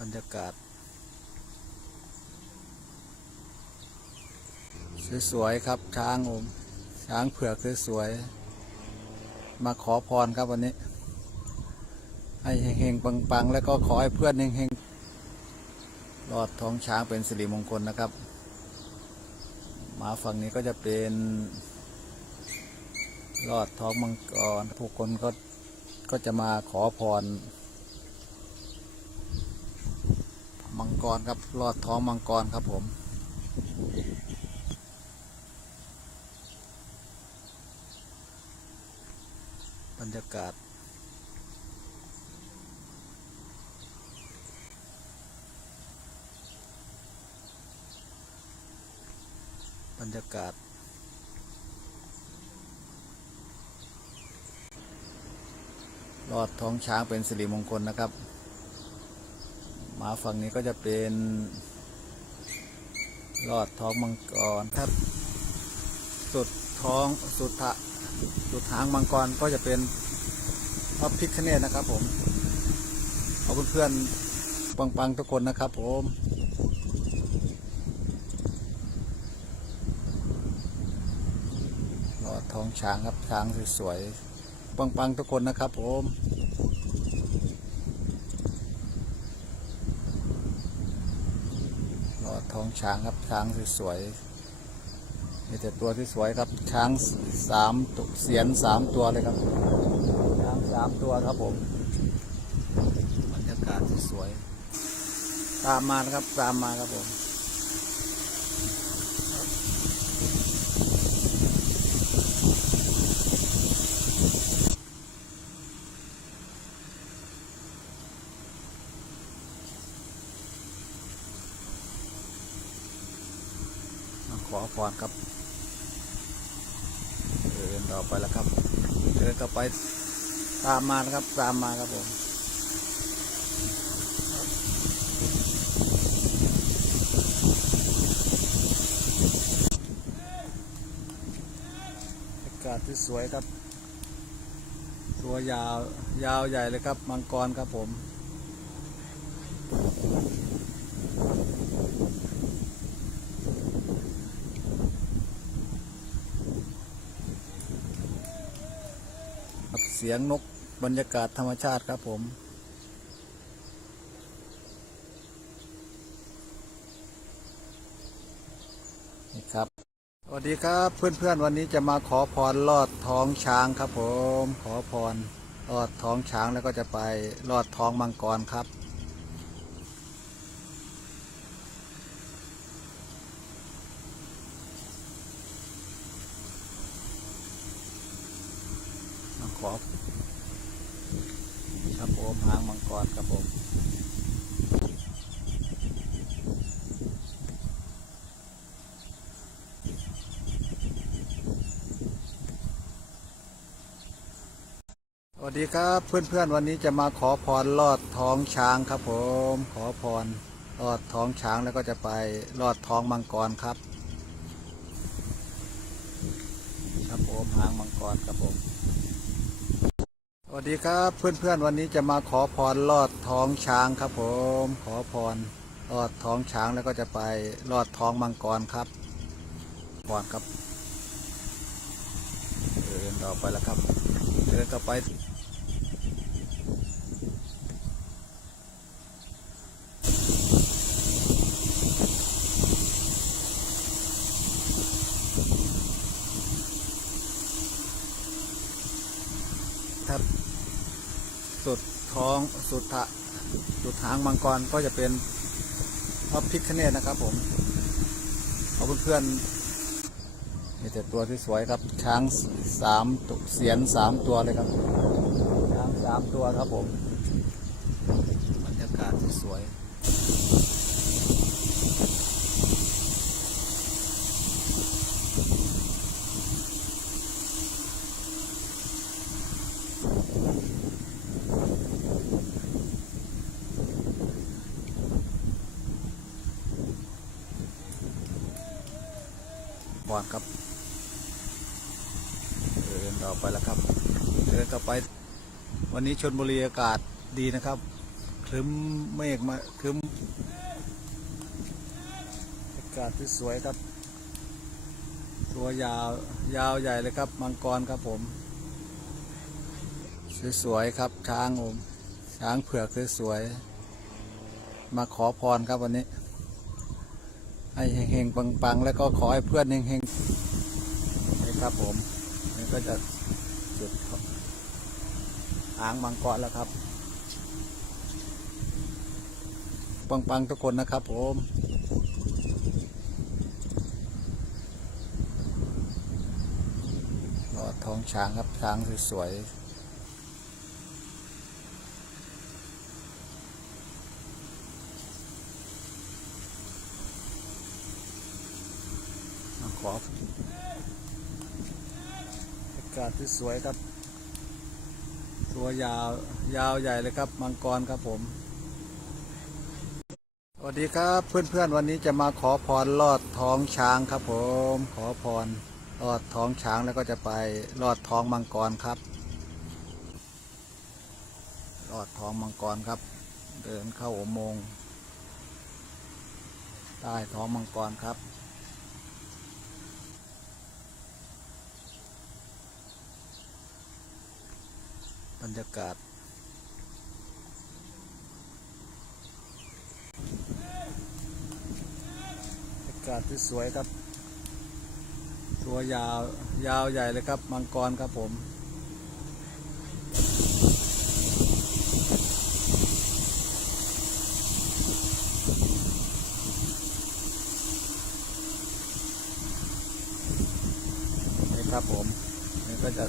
บรรยากาศ สวยๆครับช้างผมช้างเผือกสวยๆมาขอพรครับวันนี้ ให้เฮงๆปังๆ แล้วก็ขอให้เพื่อนเฮงๆรอดท้องช้างเป็นสิริมงคลนะครับมาฝั่งนี้ก็จะเป็นรอดท้องมังกรผู้คนก็ก็จะมาขอพร มัง กรครับรอดท้องมังกรครับผม บรรยากาศ บรรยากาศรอดท้องช้างเป็นสิริมงคลนะครับ มาฝั่งนี้ก็จะเป็นรอดท้องมังกรครับ สุดท้องสุดทะสุดหางมังกรก็จะเป็นพระพิคเนตนะครับผมขอบคุณเพื่อนๆปังๆทุกคนนะครับผมรอดท้องช้างครับช้างสวยๆปังๆทุกคนนะครับผมร อดท้องช้างครับ ช้างสวยๆมีแต่ตัวที่สวยครับ ช้างสามตุเสียนสามตัวเลยครับ ช้างสามตัวครับผม บรรยากาศที่สวย ตามมานะครับ ตามมาครับผม ขอพรครับเดินต่อไปแล้วครับเดินต่อไปตามมานะครับ ตามมาครับผมอากาศที่สวยครับ ตัวยาวยาวใหญ่เลยครับ มังกรครับผม เสียงนกบรรยากาศธรรมชาติครับผม นี่ครับ สวัสดีครับเพื่อนๆวันนี้จะมาขอพรลอดท้องช้างครับผม ขอพรลอดท้องช้างแล้วก็จะไปลอดท้องมังกรครับ มาขอครับผม หางมังกรครับผมสวัสดีครับเพื่อนๆวันนี้จะมาขอพรลอดท้องช้างครับผม ขอพรลอดท้องช้างแล้วก็จะไปลอดท้องมังกรครับ ครับผมหางมังกรครับผม สวัสดีครับเพื่อนๆวันนี้จะมาขอพรลอดท้องช้างครับผม ขอพรลอดท้องช้างแล้วก็จะไปลอดท้องมังกรครับก่อนครับเดินต่อไปแล้วครับเดินต่อไปครับ สุดท้องสุดทะสุดหางมังกรก็จะเป็นพระพิคเนตนะครับผมเอาเพื่อนๆมีแต่ตัวที่สวยครับ ช้างสามตุเสียนสามตัวเลยครับ ช้างสามตัวครับผมบรรยากาศที่สวย ก่อนครับ เดินต่อไปแล้วครับ เดินต่อไป วันนี้ชนบุรีอากาศดีนะครับคครึ้มเมฆมาครึ้มอากาศที่สวยครับ ตัวยาวยาวใหญ่เลยครับ มังกรครับผม สวยๆครับช้างผมช้างเผือกสวยๆมาขอพรครับวันนี้ ให้เฮงๆปังๆ แล้วก็ขอให้เพื่อนเฮงๆนี่ครับผมนี่ก็จะจุดหางมังกรแล้วครับ ปังๆทุกคนนะครับผมรอดท้องช้างครับช้างสวยๆ ขออากาศที่สวยครับ ตัวยาวยาวใหญ่เลยครับ มังกรครับผม สวัสดีครับเพื่อนๆ วันนี้จะมาขอพรลอดท้องช้างครับผม ขอพรลอดท้องช้างแล้วก็จะไปลอดท้องมังกรครับ ลอดท้องมังกรครับ เดินเข้าอุโมงค์ใต้ท้องมังกรครับ บรรยากาศอากาศที่สวยครับ ตัวยาวยาวใหญ่เลยครับ มังกรครับผมนี่ครับผมนี่ก็จะ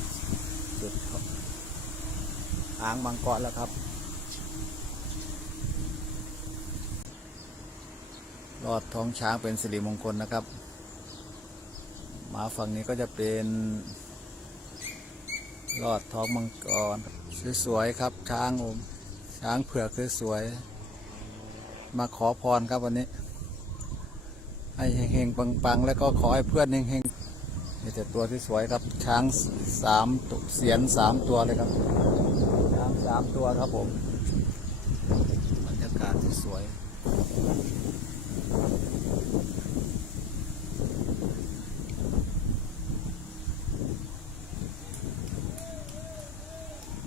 หางมังกรแล้วครับรอดท้องช้างเป็นสิริมงคลนะครับ มาฝั่งนี้ก็จะเป็นรอดท้องมังกรสวยๆครับช้างผมช้างเผือกสวยๆมาขอพรครับวันนี้ ให้เฮงๆปังๆ แล้วก็ขอให้เพื่อนเฮงๆนี่แต่ตัวที่สวยครับช้างสามเสียนสามตัวเลยครับางสามตัวครับผมบรรยากาศสวย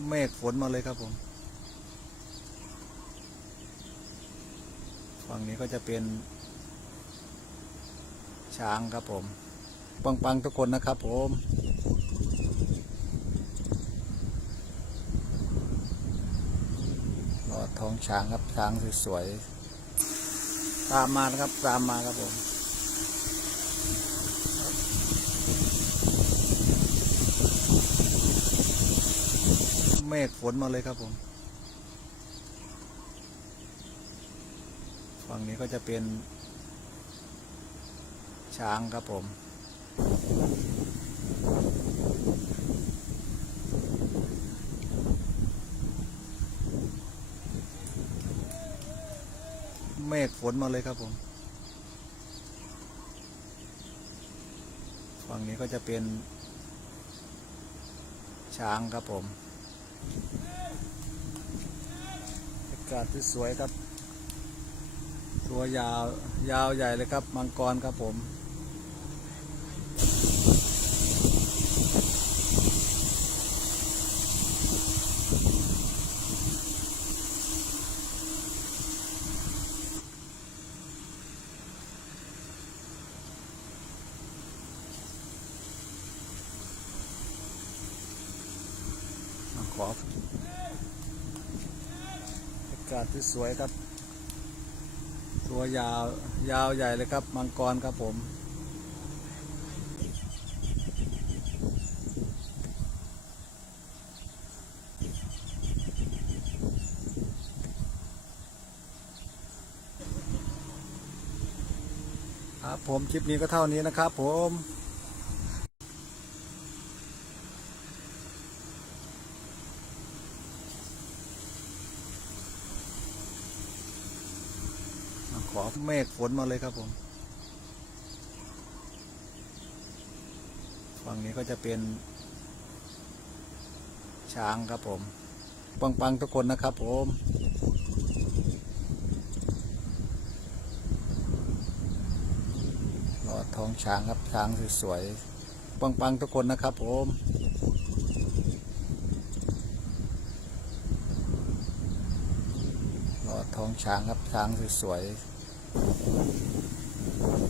เมฆฝนมาเลยครับผม ฝั่งนี้ก็จะเป็น ช้างครับผม ปัง ๆ ทุกคนนะครับผม รอด ท้องช้างครับช้างสวยๆตามมานะครับตามมาครับผมเมฆฝนมาเลยครับผมฝั่งนี้ก็จะเป็น ช้างครับผม มฆฝนมาเลยครับผม ฝั่งนี้ก็จะเป็น ช้างครับผมอากาศที่สวยครับ ตัวยาวยาวใหญ่เลยครับ มังกรครับผม ขออากาศที่สวยครับ ตัวยาวยาวใหญ่เลยครับ มังกรครับผมครับผมคลิปนี้ก็เท่านี้นะครับผม ขอเมฆฝนมาเลยครับผม ฝั่งนี้ก็จะเป็น ช้างครับผม ปังๆทุกคนนะครับผมหลอดท้องช้างครับ ช้างสวยๆ ปังๆทุกคนนะครับผมท้องช้างครับช้างสวยๆ よし!